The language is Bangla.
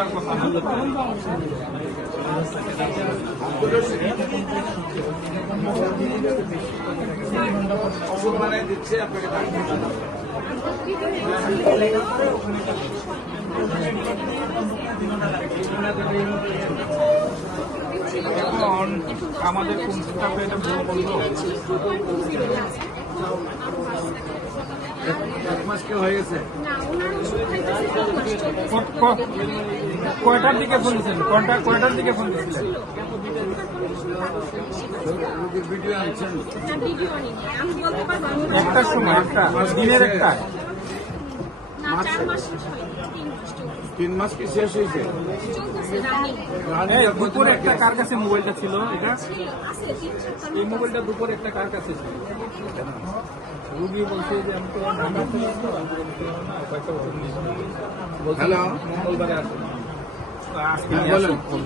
করার কথা না। দিচ্ছে আপনাকে এখন আমাদের কোন স্টাফে এটা ভুল করলো? এক মাস কি হয়ে গেছে? কয়টার দিকে ফোন দিয়েছিলেন? কয়টার দিকে ফোন দিয়েছিলেন? রোগীর ভিডিও আনছেন? একটার সময়, একটা দিনের একটা। 3 মাস কি শেষ হয়েছে? দুপুরে একটা কার কাছে মোবাইলটা ছিল? এটা এই মোবাইলটা দুপুরে একটা কার কাছে ছিল? রুগী বলছে যে আমি তো ঢাকা থেকে আসবো, আমি বলতে পারবো না, কয়েকটা বছর নিয়ে বলছে হ্যালো, মঙ্গলবারে আসবো। আজকে হ্যাঁ, নিয়ে বলেন। আসবো।